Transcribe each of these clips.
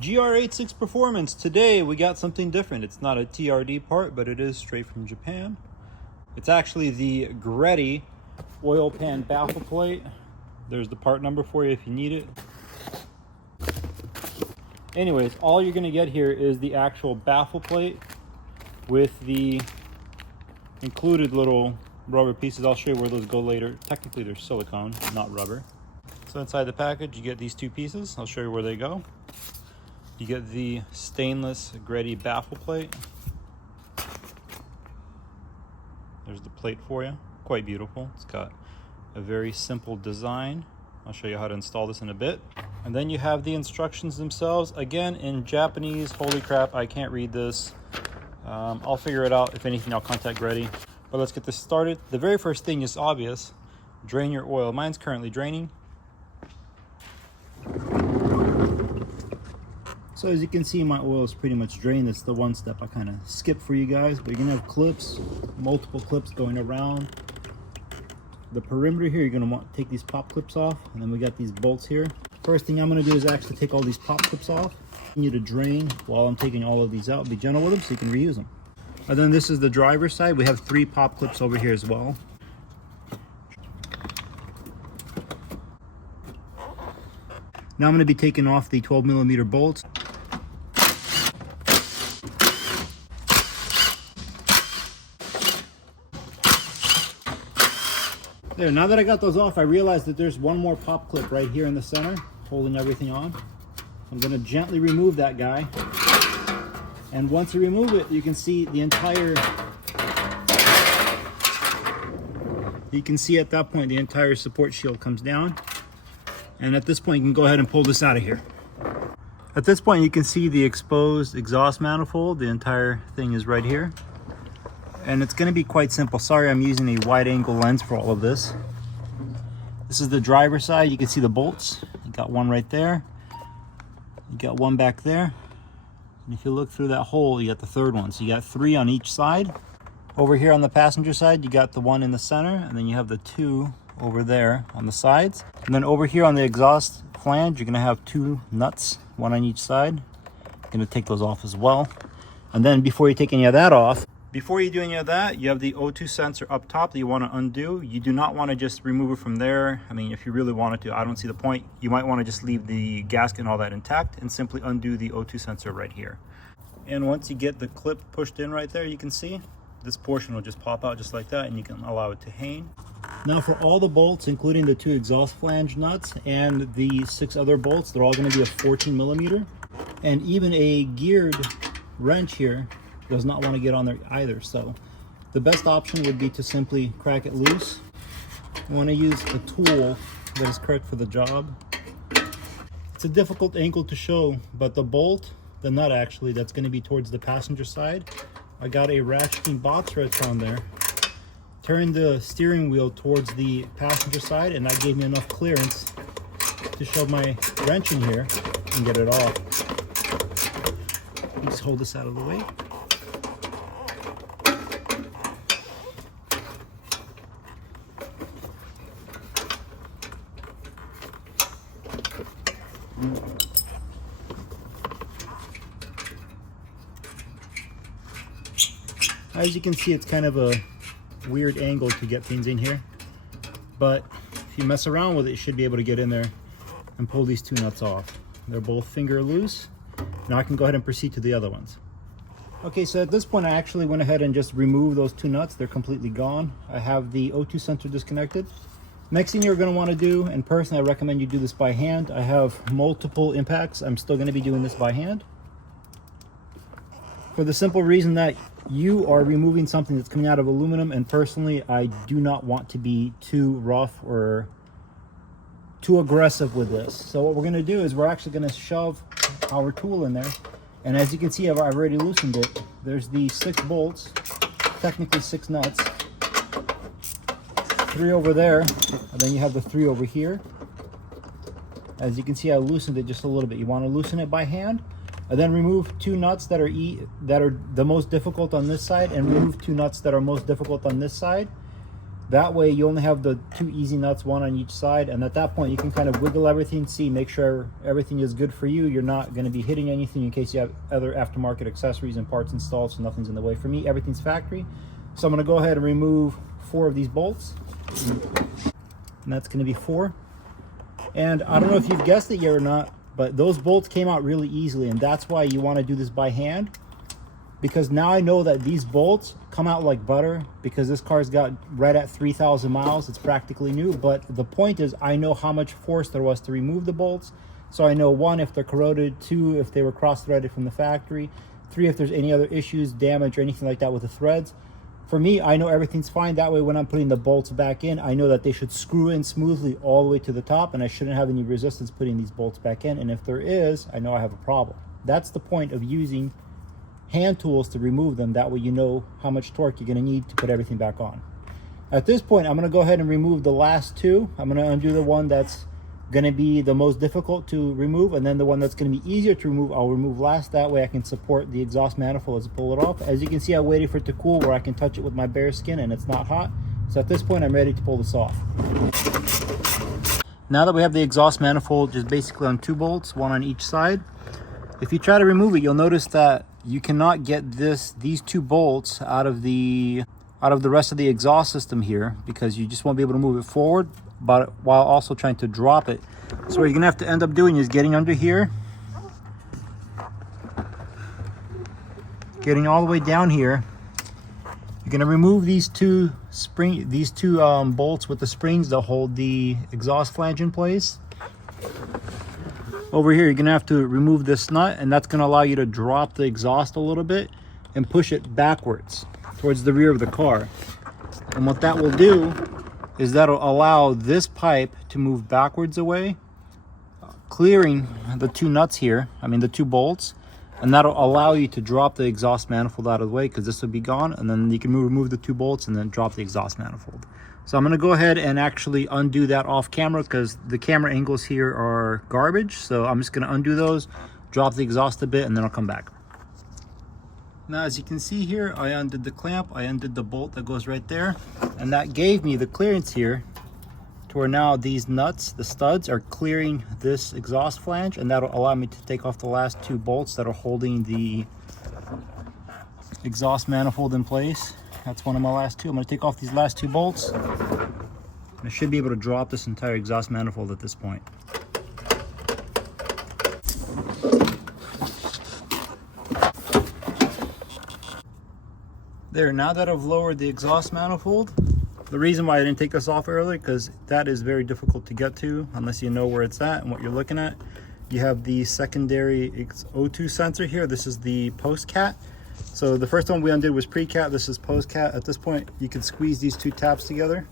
GR86 performance. Today we got something different. It's not a TRD part, but it is straight from Japan. It's actually the GREDDY oil pan baffle plate. There's the part number for you if you need it. Anyways, all you're gonna get here is the actual baffle plate with the included little rubber pieces. I'll show you where those go later. Technically they're silicone, not rubber. So inside the package you get these two pieces. I'll show you where they go. You get the stainless GREDDY baffle plate. There's the plate for you. Quite beautiful. It's got a very simple design. I'll show you how to install this in a bit. And then you have the instructions themselves, again in Japanese. Holy crap, I can't read this. I'll figure it out. If anything, I'll contact GREDDY. But let's get this started. The very first thing is obvious. Drain your oil. Mine's currently draining. So as you can see, my oil is pretty much drained. That's the one step I kind of skipped for you guys. But you're gonna have clips, multiple clips going around the perimeter here. You're gonna want to take these pop clips off, and then we got these bolts here. First thing I'm gonna do is actually take all these pop clips off. You need to drain while I'm taking all of these out. Be gentle with them so you can reuse them. And then this is the driver's side. We have 3 pop clips over here as well. Now I'm gonna be taking off the 12mm bolts. There, now that I got those off, I realized that there's one more pop clip right here in the center, holding everything on. I'm gonna gently remove that guy. And once you remove it, you can see the entire, at that point, the entire support shield comes down. And at this point, you can go ahead and pull this out of here. At this point, you can see the exposed exhaust manifold. The entire thing is right here. And it's gonna be quite simple. Sorry, I'm using a wide angle lens for all of this. This is the driver's side. You can see the bolts. You got one right there. You got one back there. And if you look through that hole, you got the third one. So you got 3 on each side. Over here on the passenger side, you got the one in the center, and then you have the 2 over there on the sides. And then over here on the exhaust flange, you're gonna have 2 nuts, one on each side. You're gonna take those off as well. And then before you take any of that off, before you do any of that, you have the O2 sensor up top that you want to undo. You do not want to just remove it from there. I mean, if you really wanted to, I don't see the point. You might want to just leave the gasket and all that intact and simply undo the O2 sensor right here. And once you get the clip pushed in right there, you can see this portion will just pop out just like that, and you can allow it to hang. Now for all the bolts, including the 2 exhaust flange nuts and the 6 other bolts, they're all going to be a 14mm. And even a geared wrench here does not want to get on there either. So the best option would be to simply crack it loose. You want to use a tool that is correct for the job. It's a difficult angle to show, but the bolt, the nut actually, that's going to be towards the passenger side. I got a ratcheting box wrench on there. Turn the steering wheel towards the passenger side, and that gave me enough clearance to shove my wrench in here and get it off. Just hold this out of the way. As you can see, it's kind of a weird angle to get things in here, but if you mess around with it, you should be able to get in there and pull these 2 nuts off. They're both finger loose. Now I can go ahead and proceed to the other ones. Okay, so at this point I actually went ahead and just removed those 2 nuts. They're completely gone. I have the O2 sensor disconnected. Next thing you're going to want to do, and personally I recommend you do this by hand. I have multiple impacts. I'm still going to be doing this by hand, for the simple reason that you are removing something that's coming out of aluminum, and personally I do not want to be too rough or too aggressive with this. So what we're going to do is we're actually going to shove our tool in there, and as you can see, I've already loosened it. There's the 6 bolts, technically 6 nuts, 3 over there, and then you have the 3 over here. As you can see, I loosened it just a little bit. You want to loosen it by hand, and then remove 2 nuts that are the most difficult on this side, and remove 2 nuts that are most difficult on this side. That way you only have the 2 easy nuts, one on each side, and at that point you can kind of wiggle everything, see, make sure everything is good for you. You're not going to be hitting anything in case you have other aftermarket accessories and parts installed, so nothing's in the way. For me, everything's factory. So I'm going to go ahead and remove 4 of these bolts, and that's going to be 4. And I don't know if you've guessed it yet or not, but those bolts came out really easily, and that's why you want to do this by hand. Because now I know that these bolts come out like butter, because this car's got right at 3,000 miles. It's practically new, but the point is I know how much force there was to remove the bolts. So I know 1, if they're corroded, 2, if they were cross-threaded from the factory, 3, if there's any other issues, damage, or anything like that with the threads. For me, I know everything's fine. That way when I'm putting the bolts back in, I know that they should screw in smoothly all the way to the top, and I shouldn't have any resistance putting these bolts back in. And if there is, I know I have a problem. That's the point of using hand tools to remove them. That way you know how much torque you're going to need to put everything back on. At this point, I'm going to go ahead and remove the last 2. I'm going to undo the one that's going to be the most difficult to remove, and then the one that's going to be easier to remove, I'll remove last. That way I can support the exhaust manifold as I pull it off. As you can see, I waited for it to cool where I can touch it with my bare skin and it's not hot. So at this point, I'm ready to pull this off. Now that we have the exhaust manifold just basically on 2 bolts, 1 on each side, if you try to remove it, you'll notice that you cannot get these 2 bolts out of the rest of the exhaust system here, because you just won't be able to move it forward, but while also trying to drop it. So what you're gonna have to end up doing is getting under here, getting all the way down here. You're gonna remove these two bolts with the springs that hold the exhaust flange in place. Over here, you're gonna have to remove this nut, and that's gonna allow you to drop the exhaust a little bit and push it backwards towards the rear of the car. And what that will do is that'll allow this pipe to move backwards away, clearing the 2 nuts here, the 2 bolts, and that'll allow you to drop the exhaust manifold out of the way, because this will be gone, and then you can remove the 2 bolts and then drop the exhaust manifold. So I'm going to go ahead and actually undo that off camera, because the camera angles here are garbage. So I'm just going to undo those, drop the exhaust a bit, and then I'll come back. Now, as you can see here, I undid the clamp, I undid the bolt that goes right there, and that gave me the clearance here to where now these nuts, the studs, are clearing this exhaust flange, and that'll allow me to take off the last 2 bolts that are holding the exhaust manifold in place. That's one of my last 2. I'm going to take off these last 2 bolts. I should be able to drop this entire exhaust manifold at this point. There, now that I've lowered the exhaust manifold, the reason why I didn't take this off earlier, because that is very difficult to get to unless you know where it's at and what you're looking at. You have the secondary O2 sensor here. This is the post cat. So the first one we undid was pre-cat, this is post-cat. At this point, you can squeeze these 2 tabs together.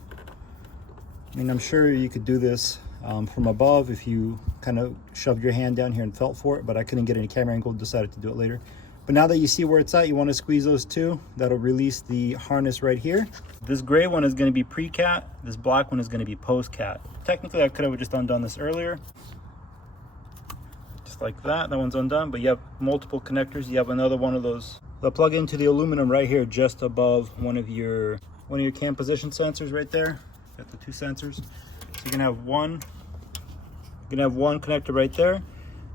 I'm sure you could do this from above if you kind of shoved your hand down here and felt for it, but I couldn't get any camera angle, decided to do it later. But now that you see where it's at, you want to squeeze those 2. That'll release the harness right here. This gray one is going to be pre-cat, this black one is going to be post-cat. Technically, I could have just undone this earlier. Just like that one's undone, but you have multiple connectors. You have another one of those. They'll plug into the aluminum right here, just above one of your cam position sensors right there. Got the 2 sensors. So you're gonna have one connector right there,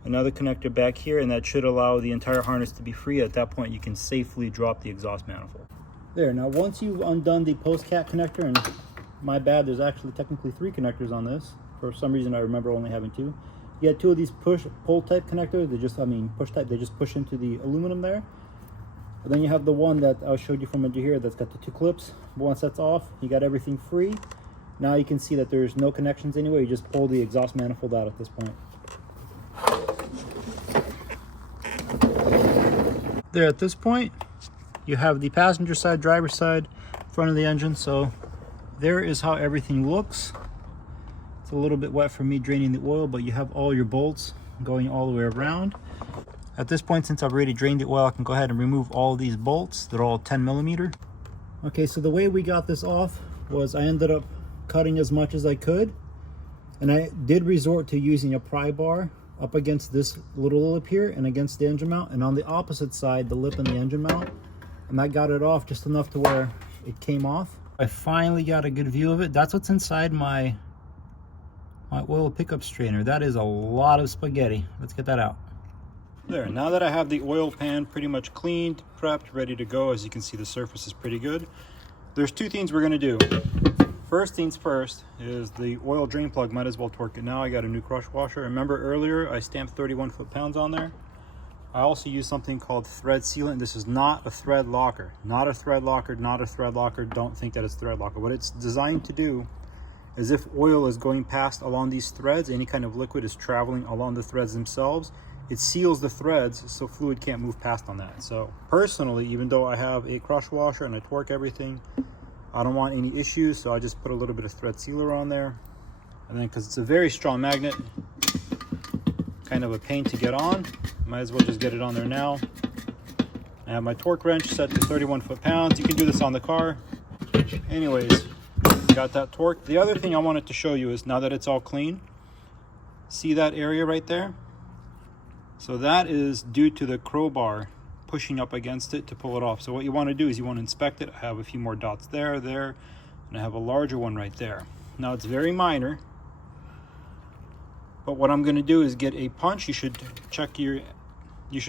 another connector back here, and that should allow the entire harness to be free. At that point, you can safely drop the exhaust manifold. There, now once you've undone the post-cat connector, and my bad, there's actually technically 3 connectors on this. For some reason, I remember only having 2. You got 2 of these pull type connectors. They just, push type, they just push into the aluminum there. And then you have the one that I showed you from under here that's got the 2 clips. Once that's off, you got everything free. Now you can see that there's no connections anywhere. You just pull the exhaust manifold out at this point. There, at this point, you have the passenger side, driver side, front of the engine. So there is how everything looks. It's a little bit wet for me draining the oil, but you have all your bolts going all the way around. At this point, since I've already drained the oil, I can go ahead and remove all these bolts. They're all 10mm. Okay, so the way we got this off was I ended up cutting as much as I could, and I did resort to using a pry bar up against this little lip here and against the engine mount, and on the opposite side, the lip and the engine mount, and that got it off just enough to where it came off. I finally got a good view of it. That's what's inside my oil pickup strainer. That is a lot of spaghetti. Let's get that out. There, now that I have the oil pan pretty much cleaned, prepped, ready to go, as you can see the surface is pretty good. There's two things we're gonna do. First things first is the oil drain plug, might as well torque it now. I got a new crush washer. Remember earlier I stamped 31 foot-pounds on there? I also use something called thread sealant. This is not a thread locker. Not a thread locker, not a thread locker. Don't think that it's thread locker. What it's designed to do is if oil is going past along these threads, any kind of liquid is traveling along the threads themselves, it seals the threads so fluid can't move past on that. So personally, even though I have a crush washer and I torque everything, I don't want any issues, so I just put a little bit of thread sealer on there. And then because it's a very strong magnet, kind of a pain to get on, might as well just get it on there now. I have my torque wrench set to 31 foot-pounds. You can do this on the car. Anyways, got that torque. The other thing I wanted to show you is now that it's all clean, see that area right there? So that is due to the crowbar pushing up against it to pull it off. So what you want to do is you want to inspect it. I have a few more dots there, and I have a larger one right there. Now it's very minor, but what I'm going to do is get a punch. You should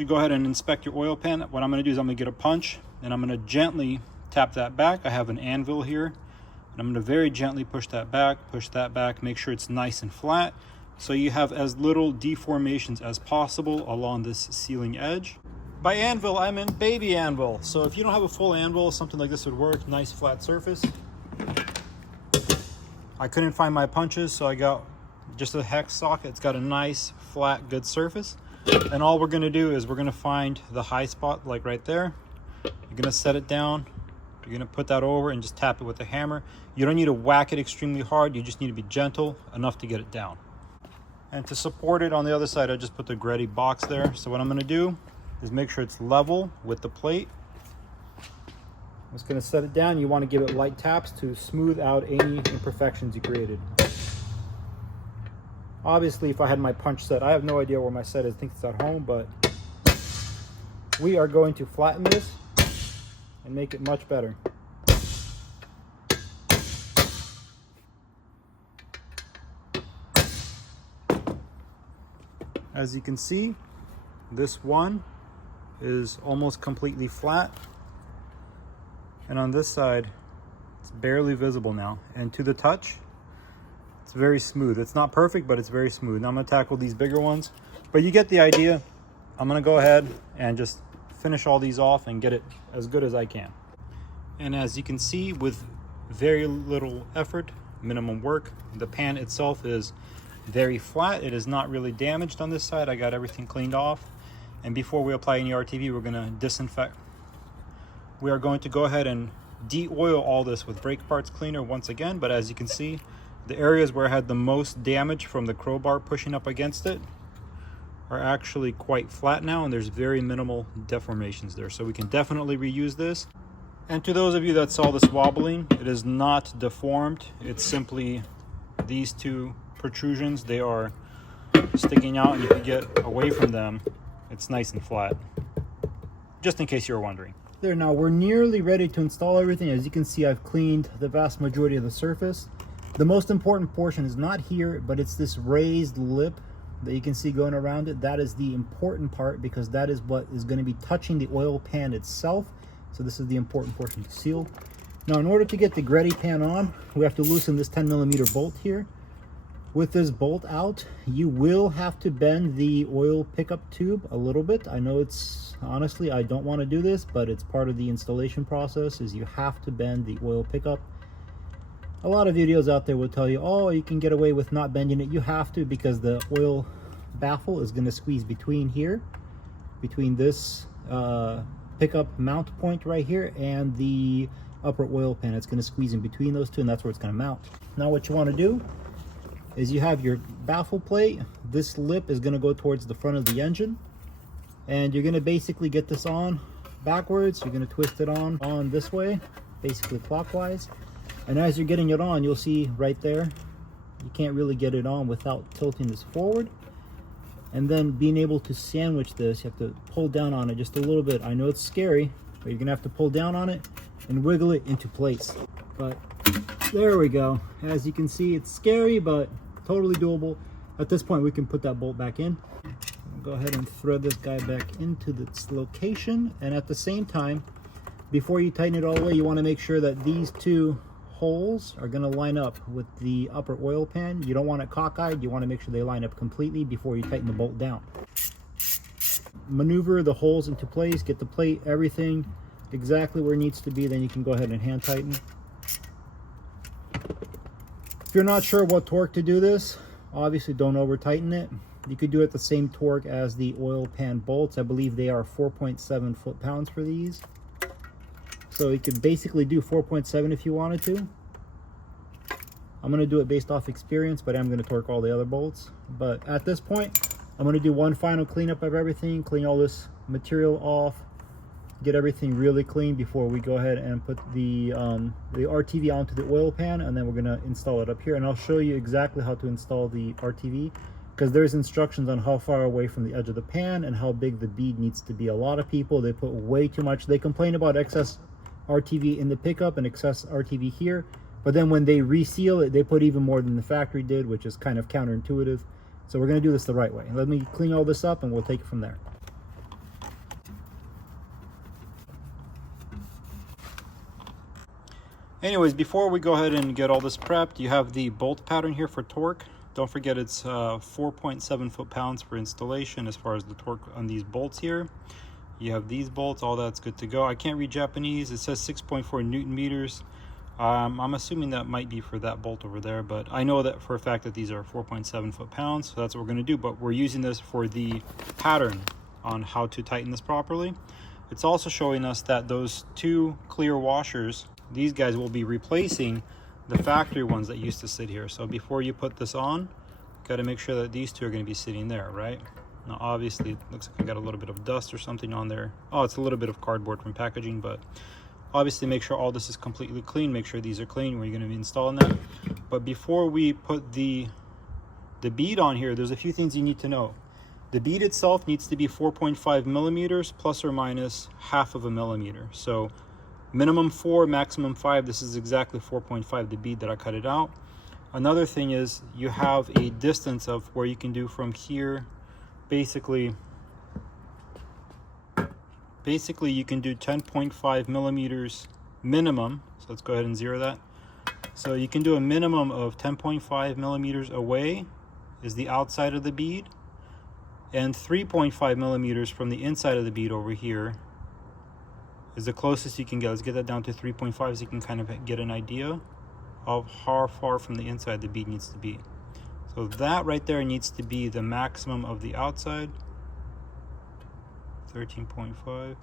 go ahead and inspect your oil pan. What I'm going to do is I'm going to get a punch and I'm going to gently tap that back. I have an anvil here, and I'm going to very gently push that back, make sure it's nice and flat, so you have as little deformations as possible along this sealing edge. By anvil, I mean baby anvil. So if you don't have a full anvil, something like this would work. Nice flat surface. I couldn't find my punches, so I got just a hex socket. It's got a nice, flat, good surface. And all we're gonna do is we're gonna find the high spot, like right there. You're gonna set it down. You're gonna put that over and just tap it with a hammer. You don't need to whack it extremely hard. You just need to be gentle enough to get it down. And to support it on the other side, I just put the GREDDY box there. So what I'm gonna do is make sure it's level with the plate. I'm just gonna set it down. You wanna give it light taps to smooth out any imperfections you created. Obviously, if I had my punch set, I have no idea where my set is. I think it's at home, but we are going to flatten this and make it much better. As you can see, this one is almost completely flat, and on this side it's barely visible now, and to the touch it's very smooth. It's not perfect, but it's very smooth. Now I'm going to tackle these bigger ones, but you get the idea. I'm going to go ahead and just finish all these off and get it as good as I can. And as you can see, with very little effort, minimum work, the pan itself is very flat. It is not really damaged on this side. I got everything cleaned off. And before we apply any RTV, we're going to disinfect. We are going to go ahead and de-oil all this with brake parts cleaner once again. But as you can see, the areas where I had the most damage from the crowbar pushing up against it are actually quite flat now, and there's very minimal deformations there. So we can definitely reuse this. And to those of you that saw this wobbling, it is not deformed. It's simply these two protrusions. They are sticking out, and if you get away from them, it's nice and flat. Just in case you were wondering. There, now we're nearly ready to install everything. As you can see, I've cleaned the vast majority of the surface. The most important portion is not here, but it's this raised lip that you can see going around it. That is the important part, because that is what is going to be touching the oil pan itself. So this is the important portion to seal. Now, in order to get the GREDDY pan on, we have to loosen this 10mm bolt here. With this bolt out, you will have to bend the oil pickup tube a little bit. I know it's, honestly, I don't want to do this, but it's part of the installation process, is you have to bend the oil pickup. A lot of videos out there will tell you, oh, you can get away with not bending it. You have to, because the oil baffle is going to squeeze between here, between this pickup mount point right here and the upper oil pan. It's going to squeeze in between those two, and that's where it's going to mount. Now what you want to do is you have your baffle plate. This lip is going to go towards the front of the engine, and you're going to basically get this on backwards. You're going to twist it on this way, basically clockwise. And as you're getting it on, you'll see right there, you can't really get it on without tilting this forward. And then being able to sandwich this, you have to pull down on it just a little bit. I know it's scary, but you're gonna have to pull down on it and wiggle it into place. But there we go. As you can see, it's scary, but totally doable. At this point, we can put that bolt back in. I'll go ahead and thread this guy back into its location. And at the same time, before you tighten it all the way, you want to make sure that these two holes are going to line up with the upper oil pan. You don't want it cockeyed. You want to make sure they line up completely before you tighten the bolt down. Maneuver the holes into place, get the plate, everything exactly where it needs to be, then you can go ahead and hand tighten. If you're not sure what torque to do this, obviously don't over tighten it. You could do it the same torque as the oil pan bolts. I believe they are 4.7 foot-pounds for these. So you could basically do 4.7 if you wanted to. I'm going to do it based off experience, but I'm going to torque all the other bolts. But at this point, I'm going to do one final cleanup of everything, clean all this material off, get everything really clean before we go ahead and put the RTV onto the oil pan, and then we're going to install it up here. And I'll show you exactly how to install the RTV, because there's instructions on how far away from the edge of the pan and how big the bead needs to be. A lot of people, they put way too much. They complain about excess RTV in the pickup and excess RTV here, but then when they reseal it, they put even more than the factory did, which is kind of counterintuitive. So we're going to do this the right way. Let me clean all this up and we'll take it from there. Anyways, before we go ahead and get all this prepped, you have the bolt pattern here for torque. Don't forget it's 4.7 foot-pounds for installation as far as the torque on these bolts here. You have these bolts, all that's good to go. I can't read Japanese. It says 6.4 Newton meters. I'm assuming that might be for that bolt over there, but I know that for a fact that these are 4.7 foot-pounds, so that's what we're going to do. But we're using this for the pattern on how to tighten this properly. It's also showing us that those two clear washers, these guys will be replacing the factory ones that used to sit here. So before you put this on, got to make sure that these two are going to be sitting there, right? Now obviously it looks like I got a little bit of dust or something on there. Oh, it's a little bit of cardboard from packaging, but obviously make sure all this is completely clean. Make sure these are clean where you're going to be installing them. But before we put the bead on here, there's a few things you need to know. The bead itself needs to be 4.5 millimeters plus or minus half of a millimeter. So minimum 4, maximum 5. This is exactly 4.5, the bead that I cut it out. Another thing is you have a distance of where you can do from here. Basically you can do 10.5 millimeters minimum. So let's go ahead and zero that. So you can do a minimum of 10.5 millimeters away is the outside of the bead, and 3.5 millimeters from the inside of the bead over here is the closest you can get. Let's get that down to 3.5 so you can kind of get an idea of how far from the inside the bead needs to be. So that right there needs to be the maximum of the outside. 13.5.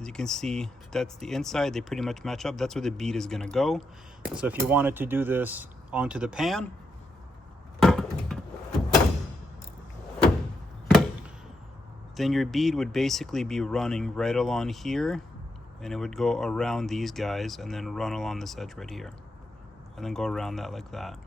As you can see, that's the inside. They pretty much match up. That's where the bead is going to go. So if you wanted to do this onto the pan, then your bead would basically be running right along here, and it would go around these guys and then run along this edge right here, and then go around that like that.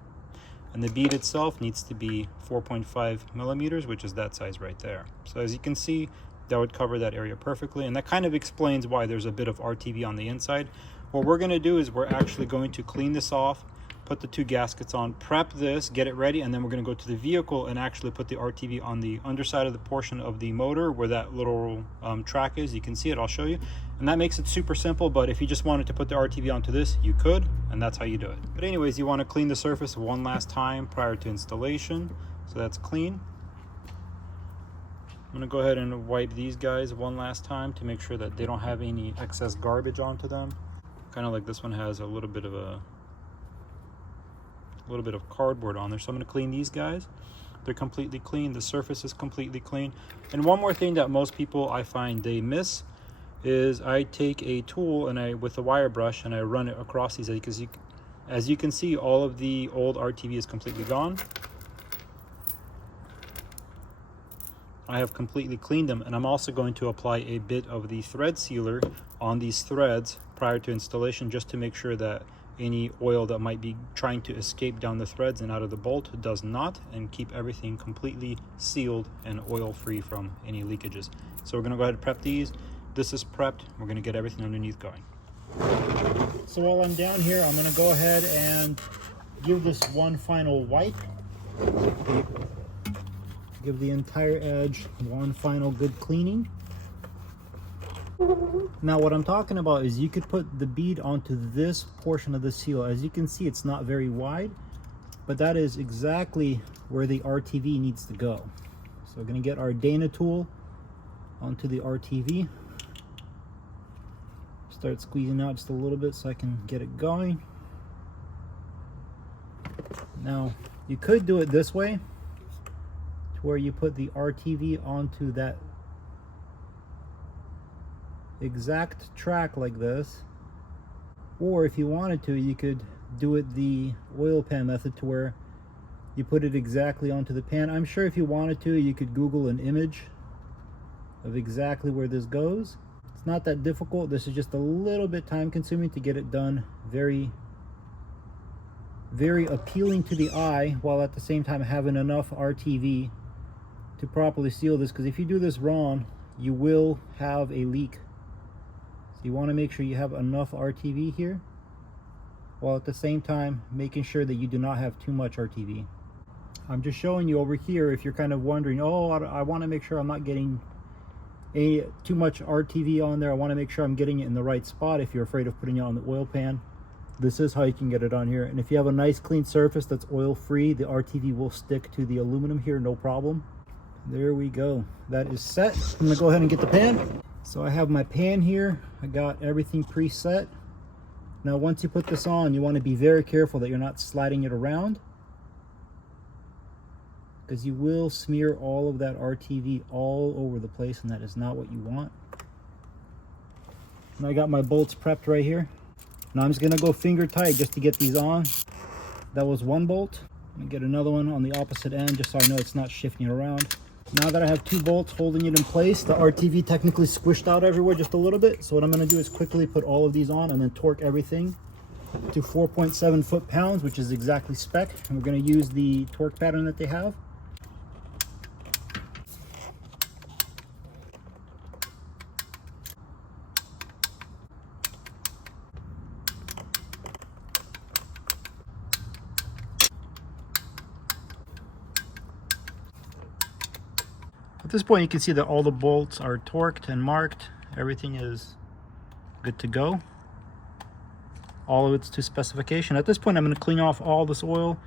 And the bead itself needs to be 4.5 millimeters, which is that size right there. So as you can see, that would cover that area perfectly. And that kind of explains why there's a bit of RTV on the inside. What we're going to do is we're actually going to clean this off, put the two gaskets on, prep this, get it ready, and then we're going to go to the vehicle and actually put the RTV on the underside of the portion of the motor where that little track is. You can see it, I'll show you. And that makes it super simple, but if you just wanted to put the RTV onto this, you could, and that's how you do it. But anyways, you want to clean the surface one last time prior to installation, so that's clean. I'm going to go ahead and wipe these guys one last time to make sure that they don't have any excess garbage onto them. Kind of like this one has a little bit of cardboard on there. So I'm going to clean these guys. They're completely clean. The surface is completely clean. And one more thing that most people I find they miss is I take a tool and with a wire brush and I run it across these, because as you can see, all of the old RTV is completely gone. I have completely cleaned them, and I'm also going to apply a bit of the thread sealer on these threads prior to installation, just to make sure that any oil that might be trying to escape down the threads and out of the bolt does not, and keep everything completely sealed and oil free from any leakages. So we're going to go ahead and prep these. This is prepped. We're going to get everything underneath going. So while I'm down here, I'm going to go ahead and give this one final wipe. Give the entire edge one final good cleaning. Now what I'm talking about is you could put the bead onto this portion of the seal. As you can see, it's not very wide, but that is exactly where the RTV needs to go. So we're going to get our Dana tool onto the RTV. Start squeezing out just a little bit so I can get it going. Now you could do it this way, to where you put the RTV onto that exact track like this, or if you wanted to, you could do it the oil pan method, to where you put it exactly onto the pan. I'm sure if you wanted to, you could Google an image of exactly where this goes. It's not that difficult. This is just a little bit time consuming to get it done very appealing to the eye, while at the same time having enough RTV to properly seal this, because if you do this wrong, you will have a leak. So you want to make sure you have enough RTV here, while at the same time making sure that you do not have too much RTV. I'm just showing you over here, if you're kind of wondering, oh, I want to make sure I'm not getting too much RTV on there. I want to make sure I'm getting it in the right spot. If you're afraid of putting it on the oil pan, this is how you can get it on here. And if you have a nice clean surface that's oil free, the RTV will stick to the aluminum here, no problem. There we go, that is set. I'm gonna go ahead and get the pan. So I have my pan here, I got everything preset. Now once you put this on, you want to be very careful that you're not sliding it around, because you will smear all of that RTV all over the place, and that is not what you want. And I got my bolts prepped right here. Now I'm just gonna go finger tight just to get these on. That was one bolt. I'm gonna get another one on the opposite end just so I know it's not shifting around. Now that I have two bolts holding it in place, the RTV technically squished out everywhere just a little bit. So what I'm gonna do is quickly put all of these on and then torque everything to 4.7 foot-pounds, which is exactly spec. And we're gonna use the torque pattern that they have. At this point, you can see that all the bolts are torqued and marked. Everything is good to go. All of it's to specification. At this point, I'm going to clean off all this oil.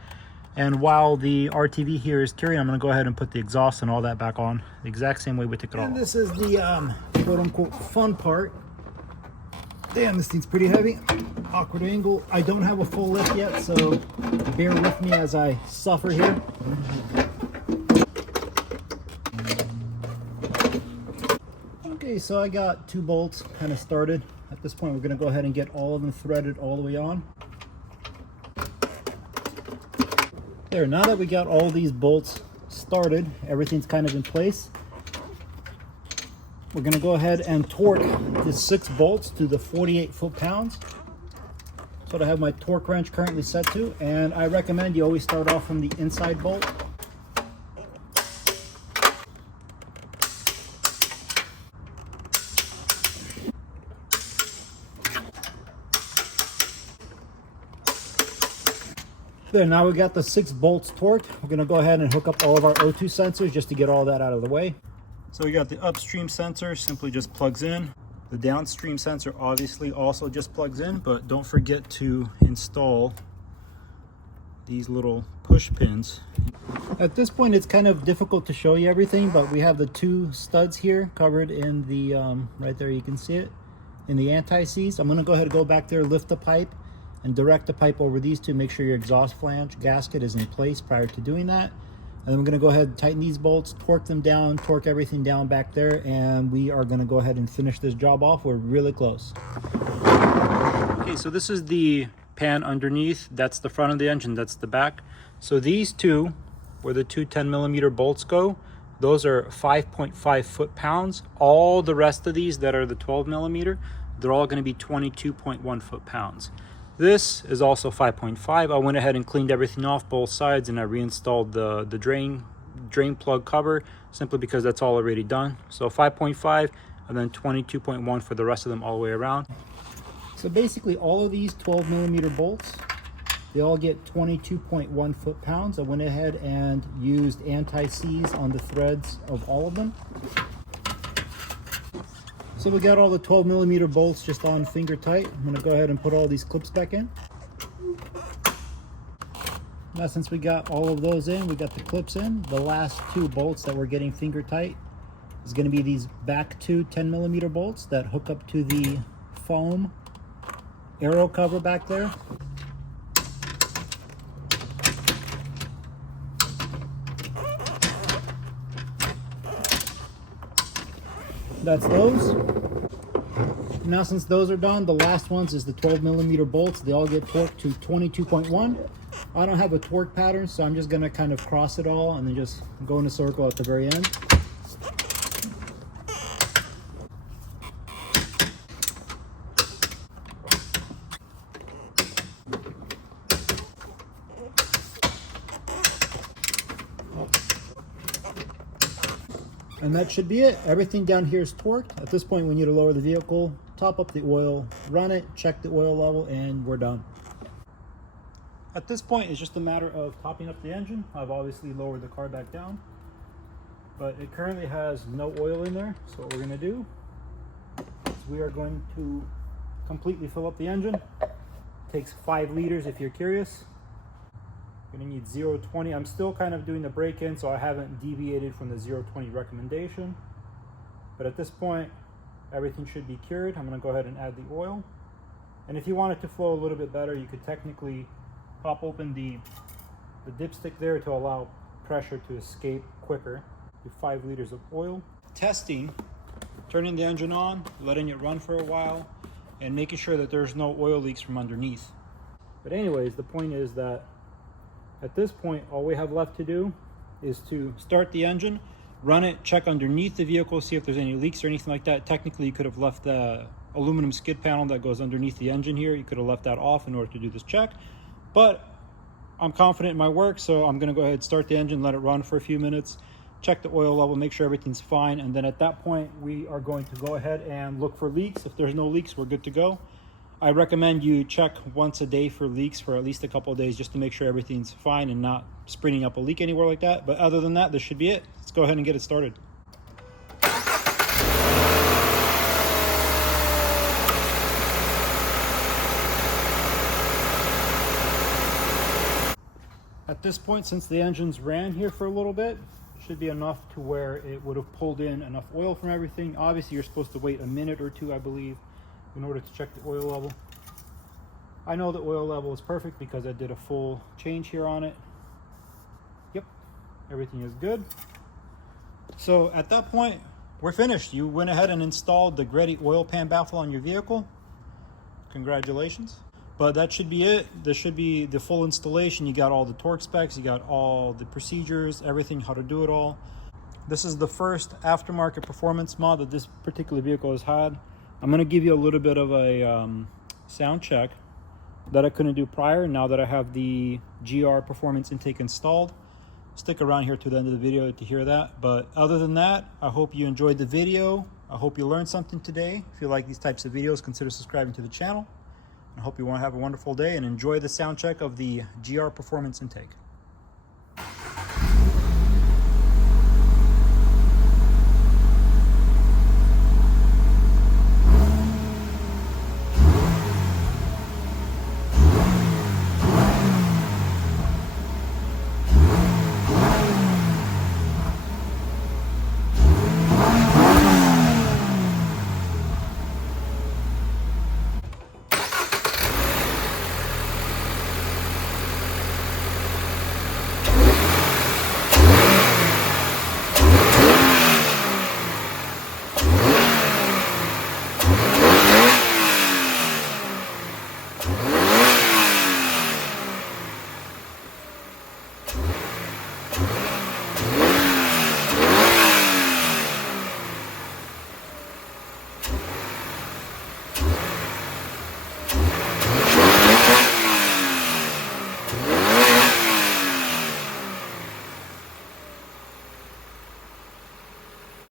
And while the RTV here is curing, I'm going to go ahead and put the exhaust and all that back on the exact same way we took it off. And this is the quote-unquote fun part. Damn, this thing's pretty heavy. Awkward angle. I don't have a full lift yet, so bear with me as I suffer here. Okay, so I got two bolts kind of started. At this point, we're going to go ahead and get all of them threaded all the way on. There, now that we got all these bolts started, everything's kind of in place. We're going to go ahead and torque the 6 bolts to the 48 foot-pounds. That's what I have my torque wrench currently set to, and I recommend you always start off from the inside bolt. There, now we got the 6 bolts torqued. We're going to go ahead and hook up all of our O2 sensors just to get all that out of the way. So we got the upstream sensor, simply just plugs in. The downstream sensor obviously also just plugs in, but don't forget to install these little push pins. At this point, it's kind of difficult to show you everything, but we have the 2 studs here covered in the, right there you can see it, in the anti-seize. I'm going to go ahead and go back there, lift the pipe, and direct the pipe over these two. Make sure your exhaust flange gasket is in place prior to doing that. And then we're going to go ahead and tighten these bolts, torque them down, torque everything down back there, and we are going to go ahead and finish this job off. We're really close. Okay, so this is the pan underneath. That's the front of the engine, that's the back. So these two, where the two 10mm bolts go, those are 5.5 foot-pounds. All the rest of these that are the 12mm, they're all going to be 22.1 foot-pounds. This is also 5.5. I went ahead and cleaned everything off both sides, and I reinstalled the drain plug cover simply because that's all already done. So 5.5 and then 22.1 for the rest of them all the way around. So So basically all of these 12mm bolts, they all get 22.1 foot-pounds. I went ahead and used anti-seize on the threads of all of them. So we got all the 12mm bolts just on finger tight. I'm gonna go ahead and put all these clips back in. Now since we got all of those in, we got the clips in, the last two bolts that we're getting finger tight is gonna be these back two 10mm bolts that hook up to the foam aero cover back there. That's those. Now since those are done, the last ones is the 12mm bolts. They all get torqued to 22.1. I don't have a torque pattern, so I'm just gonna kind of cross it all and then just go in a circle at the very end. And that should be it. Everything down here is torqued. At this point, we need to lower the vehicle, top up the oil, run it, check the oil level, and we're done. At this point, it's just a matter of topping up the engine. I've obviously lowered the car back down, but it currently has no oil in there. So what we're gonna do is we are going to completely fill up the engine. It takes 5 liters if you're curious. You're gonna need 0-20. I'm still kind of doing the break-in, so I haven't deviated from the 0-20 recommendation. But at this point, everything should be cured. I'm gonna go ahead and add the oil. And if you want it to flow a little bit better, you could technically pop open the dipstick there to allow pressure to escape quicker. Do 5 liters of oil. Testing, turning the engine on, letting it run for a while, and making sure that there's no oil leaks from underneath. But anyways, the point is that at this point, all we have left to do is to start the engine, run it, check underneath the vehicle, see if there's any leaks or anything like that. Technically, you could have left the aluminum skid panel that goes underneath the engine here. You could have left that off in order to do this check. But I'm confident in my work, so I'm gonna go ahead and start the engine, let it run for a few minutes, check the oil level, make sure everything's fine, and then at that point, we are going to go ahead and look for leaks. If there's no leaks, we're good to go. I recommend you check once a day for leaks for at least a couple of days just to make sure everything's fine and not springing up a leak anywhere like that. But other than that, this should be it. Let's go ahead and get it started. At this point, since the engine's ran here for a little bit, it should be enough to where it would have pulled in enough oil from everything. Obviously, you're supposed to wait a minute or two, I believe, in order to check the oil level. I know the oil level is perfect because I did a full change here on it. Yep, everything is good. So at that point, we're finished. You went ahead and installed the GREDDY oil pan baffle on your vehicle. Congratulations. But that should be it. This should be the full installation. You got all the torque specs, you got all the procedures, everything, how to do it all. This is the first aftermarket performance mod that this particular vehicle has had. I'm gonna give you a little bit of a sound check that I couldn't do prior now that I have the GR performance intake installed. Stick around here to the end of the video to hear that. But other than that, I hope you enjoyed the video. I hope you learned something today. If you like these types of videos, consider subscribing to the channel. I hope you want to have a wonderful day and enjoy the sound check of the GR performance intake.